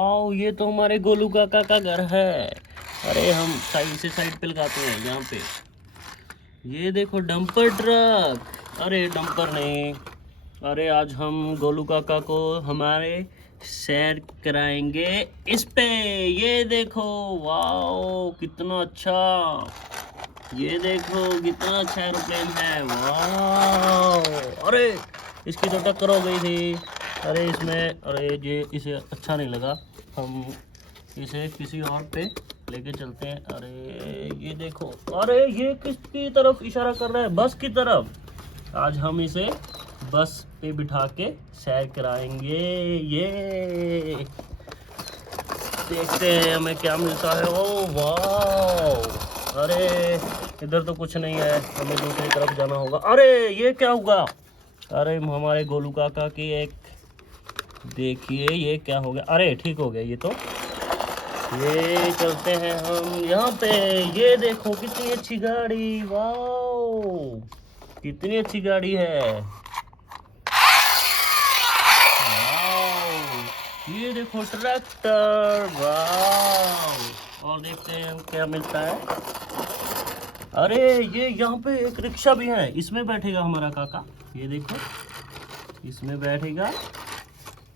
वाह, ये तो हमारे गोलू काका का घर है। अरे हम साइड से साइड पे लगाते हैं यहाँ पे। ये देखो डंपर ट्रक। अरे डंपर नहीं, अरे आज हम गोलू काका को हमारे सैर कराएंगे इस पे। ये देखो, वाह कितना अच्छा। ये देखो कितना अच्छा एरोप्लेन है, वाह। अरे इसकी तो टक्कर हो गई थी। अरे इसमें, अरे ये इसे अच्छा नहीं लगा, हम इसे किसी और पे लेके चलते हैं। अरे ये देखो, अरे ये किसकी तरफ इशारा कर रहा है? बस की तरफ। आज हम इसे बस पे बिठा के सैर कराएंगे। ये देखते हैं हमें क्या मिलता है। ओ वाह, अरे इधर तो कुछ नहीं है, हमें दूसरी तरफ जाना होगा। अरे ये क्या हुआ? अरे हमारे गोलू काका की एक, देखिए ये क्या हो गया। अरे ठीक हो गया ये तो। ये चलते हैं हम यहाँ पे। ये देखो कितनी अच्छी गाड़ी, वाह कितनी अच्छी गाड़ी है। वाह, ये देखो ट्रैक्टर, वाह। और देखते हैं क्या मिलता है। अरे ये यहाँ पे एक रिक्शा भी है, इसमें बैठेगा हमारा काका। ये देखो इसमें बैठेगा।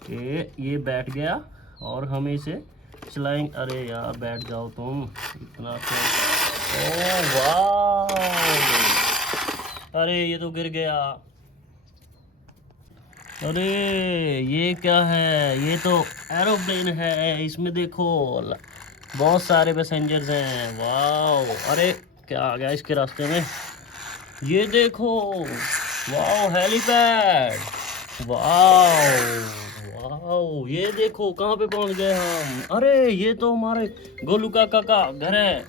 ये बैठ गया और हम इसे चलाएंगे। अरे यार बैठ जाओ तुम, इतना तो। ओ वाह, अरे ये तो गिर गया। अरे ये क्या है? ये तो एरोप्लेन है, इसमें देखो बहुत सारे पैसेंजर्स हैं। वाह, अरे क्या आ गया इसके रास्ते में? ये देखो, वाह हेलीपैड। वाह वाह, ये देखो कहाँ पे पहुंच गए हम। अरे ये तो हमारे गोलू काका का घर है।